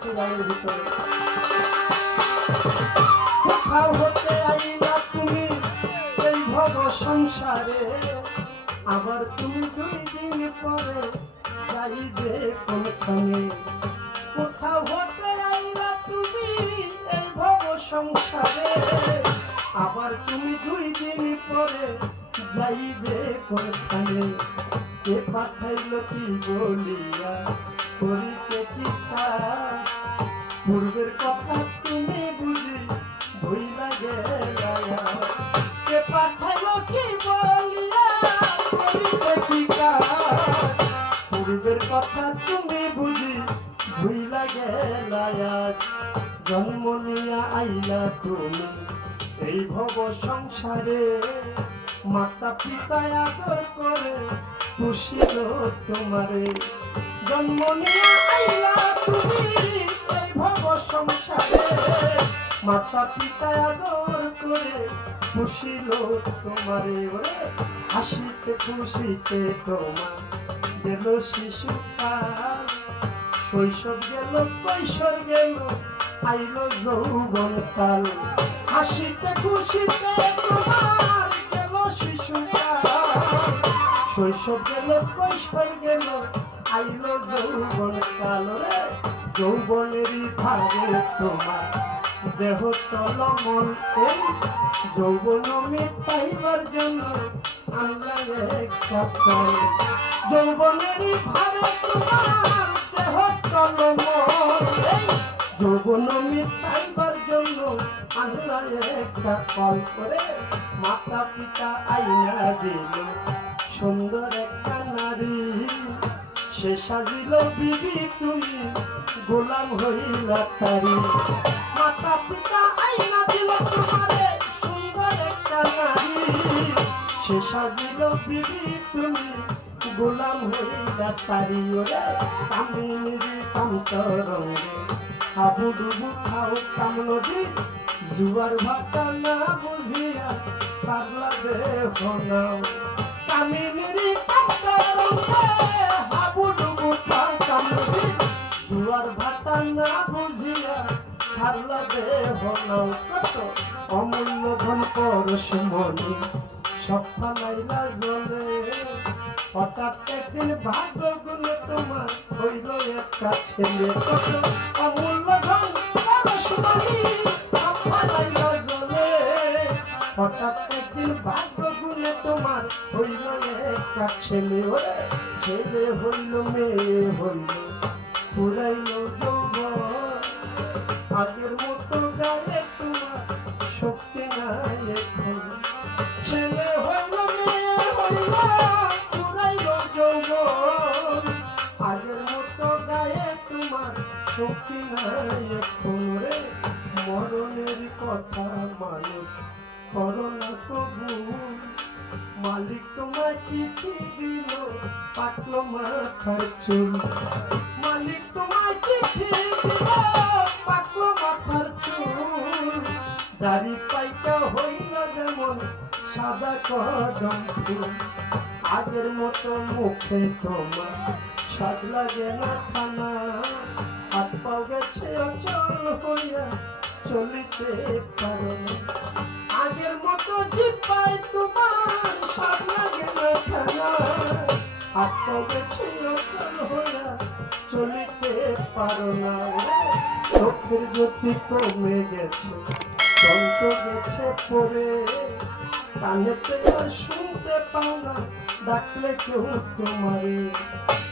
গেছে গায়ের ভিতরে। কোথাও হতে আইলা তুমি, এই ভব সংসারে। আবার তুমি দুই দিন পরে যাইবে কোনখানে। কোথাও হতে আইলা তুমি, এই ভব সংসারে। আবার তুমি দুই দিন পরে যাইবে কোনখানে। কে পাঠাইল কি বলিয়া? করিতে কাজ পূর্বের কথা তুমি বুঝি ভুইলা গেলা কে কথা তুমি বুঝি ভুইলা গেলা জন্ম নিয়া আইলা তুমি এই ভব সংসারে। মাতা পিতা আদর করে পুষিল তোমারে। জন্ম নিয়া আইলা তুমি ভব সংসারে। মাতা পিতা আদর করে পুষিল তোমারে ওরে, হাসিতে খুশিতে তোমার গেল শিশুকাল শৈশব গেল, কৈশোর গেল, আইল যৌবন কাল। হাসিতে খুশিতে তোমার যৌবন কাল রে, যৌবনেরই ভাগে তোমার দেহ টলমল এই যৌবন মিটাইবার জন্য আল্লাহ একটা চাই যৌবনেরই ভাগে তোমার দেহ টলমল এই যৌবন মিটাইবার জন্য একটা কল করে মাতা পিতা আইনা দিল। সুন্দর একটা নারী সে সাজিল বিবি তুমি গোলাম হইলা তারি। মাতা পিতা আইনা দিল তোমারে, সুন্দর একটা নারী। সে সাজিল বিবি তুমি গোলাম হইলা তারি। ওরে কামিনীর কান্তরঙ্গে হাবুডুবু খাও কাম নদী, জুয়ার ভাটা না বুঝিয়া সারলা দেহ নাও। কামিনীর কান্তরঙ্গে বুঝিয়া ছাড়লা দেহ কত অমূল্য ধন পরশ মনি। সব জলে, হঠাৎ একদিন ভাগ্যগুলো তোমার হইল একটা ছেলে। কত অমূল্য ধন পরশ মনি সব জলে। হঠাৎ একদিন ভাগ্য গুলে তোমার হইল একটা ছেলে। ছেলে হইল, মেয়ে হইল, ফুরাইল যৌবন আগের মতো গায়ে তোমার শক্তি নাই এখন। ছেলে হইল মেয়ে হইল পুরাইল যৌবন আগের মতো গায়ে তোমার শক্তি নাই এখন রে। মরণের কথা মানুষ করোনা তবু। মালিক তোমার চিঠি দিল, পাটলো মাথার চুল। মালিক তোমার চিঠি দিল সাদা কদম ফুল আগের মতো মুখে তোমার স্বাদ লাগে না খানা। হাত পাও গেছে অচল হইয়া চলিতে পারো আগের মতো জিপাই তোমার স্বাদ লাগে না খানা। হাত পাও গেছে অচল হইয়া চলিতে পারো না চোখের জ্যোতি কমে গেছে চন্ত গেছে পরে। কানেতে আর শুনতে পাও না ডাকলে কেউ তোমারে।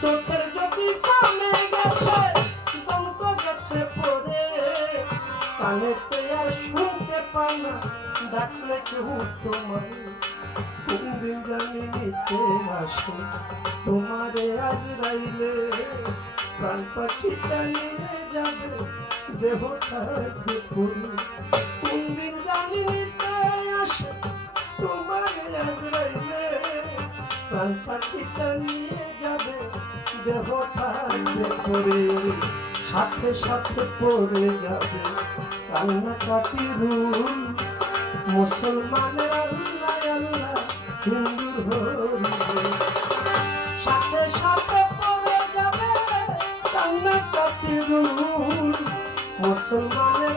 চোখের জ্যোতি কমে গেছে চন্ত গেছে পরে। কানেতে আর শুনতে পাও না ডাকলে কেউ তোমারে। কোনদিন জানি নিতে আসো, তোমারে আজ রাইলে। প্রাণ পাখিটা নিয়ে যাবে দেহ থাকবে পুরী কোনদিন জানি নিতে আসে দেহ থাকবে সাথে সাথে পড়ে যাবে কান্নাকাটি রুল মুসলমানের আল্লাহ সাথে সাথে পড়ে যাবে কান্নাকাটি রুল মুসলমানের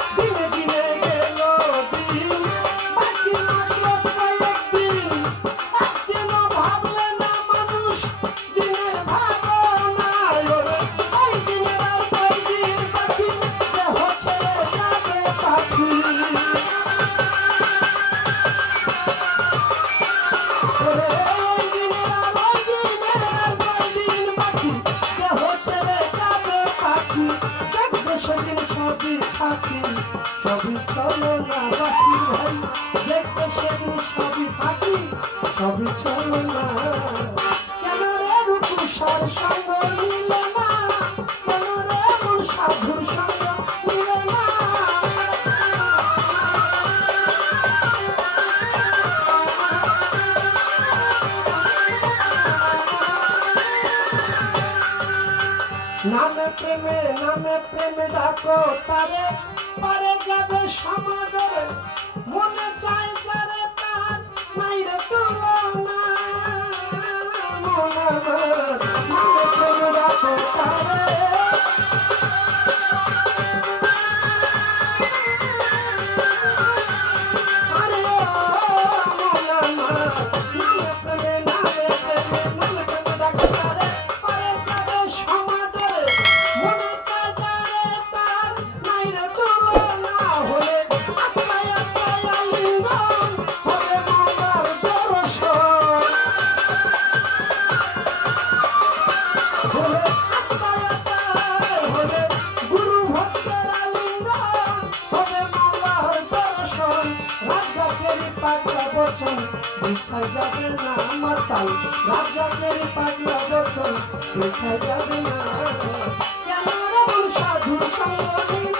দেখতে সেই সবই ফাঁকি সবই ছয় না কেন রে রূপসার সঙ্গ নিলে না কেন রে মূল সাধুর সঙ্গ নিলে না নামে প্রেমে নামে প্রেমে ডাকো তারে পারে যাবে সমাদরে Mama. মাতাল রাজা মেরে পাগলা কোথায় যাবে না কেন সাধু সঙ্গে